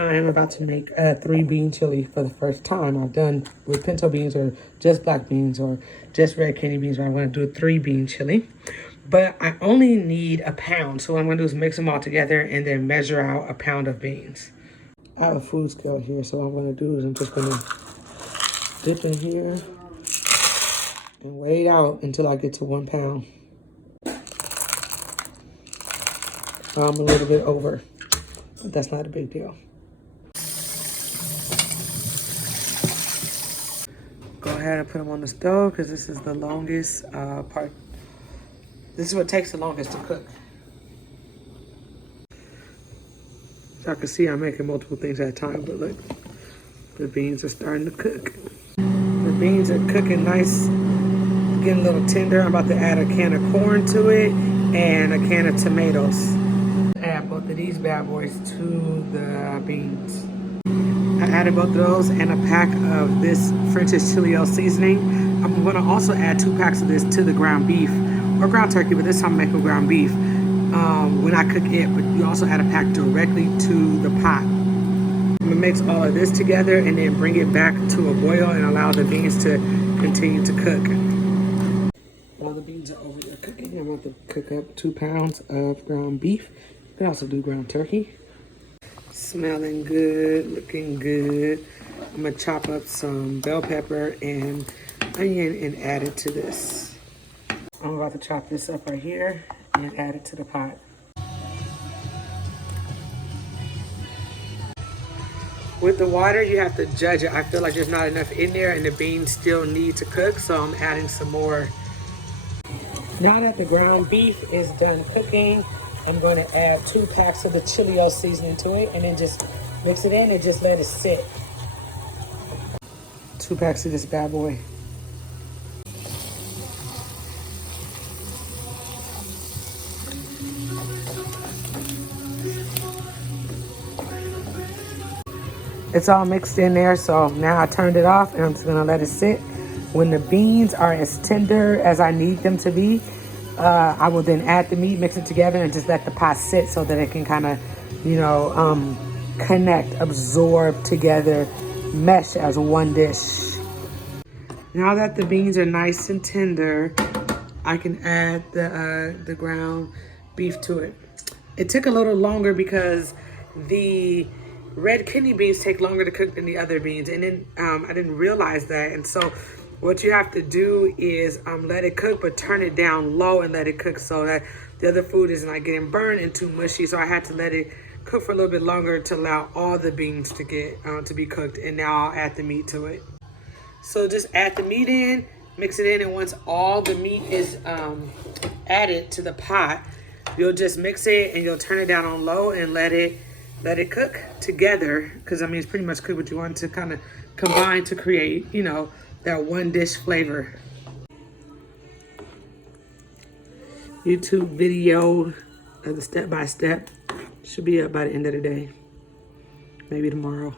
I am about to make a 3-bean chili for the first time. I've done with pinto beans or just black beans or just red kidney beans, but I'm going to do a 3-bean chili. But I only need a pound, so what I'm going to do is mix them all together and then measure out a pound of beans. I have a food scale here, so what I'm going to do is I'm just going to dip in here and weigh it out until I get to 1 pound. I'm a little bit over, but that's not a big deal. Go ahead and put them on the stove because this is the longest part. This is what takes the longest to cook. So I can see I'm making multiple things at a time, but look, the beans are starting to cook. The beans are cooking nice, getting a little tender. I'm about to add a can of corn to it and a can of tomatoes. Add both of these bad boys to the beans. I added both of those and a pack of this French's chili yall seasoning. I'm gonna also add 2 packs of this to the ground beef or ground turkey, but this time I'm making ground beef when I cook it. But you also add a pack directly to the pot. I'm gonna mix all of this together and then bring it back to a boil and allow the beans to continue to cook. While the beans are over there cooking, I'm about to cook up 2 pounds of ground beef. You can also do ground turkey. Smelling good, looking good. I'm gonna chop up some bell pepper and onion and add it to this. I'm about to chop this up right here and add it to the pot. With the water, you have to judge it. I feel like there's not enough in there and the beans still need to cook, so I'm adding some more. Now that the ground beef is done cooking, I'm going to add 2 packs of the chili yall seasoning to it and then just mix it in and just let it sit. 2 packs of this bad boy. It's all mixed in there, so now I turned it off and I'm just gonna let it sit. When the beans are as tender as I need them to be, I will then add the meat, mix it together, and just let the pot sit so that it can kind of, connect, absorb together, mesh as one dish. Now that the beans are nice and tender, I can add the ground beef to it. It took a little longer because the red kidney beans take longer to cook than the other beans, and then I didn't realize that. And so what you have to do is let it cook, but turn it down low and let it cook so that the other food isn't like getting burned and too mushy. So I had to let it cook for a little bit longer to allow all the beans to get to be cooked. And now I'll add the meat to it. So just add the meat in, mix it in, and once all the meat is added to the pot, you'll just mix it and you'll turn it down on low and let it cook together, because it's pretty much cook what you want to kind of combine to create, that one dish flavor. YouTube video of the step-by-step should be up by the end of the day, maybe tomorrow.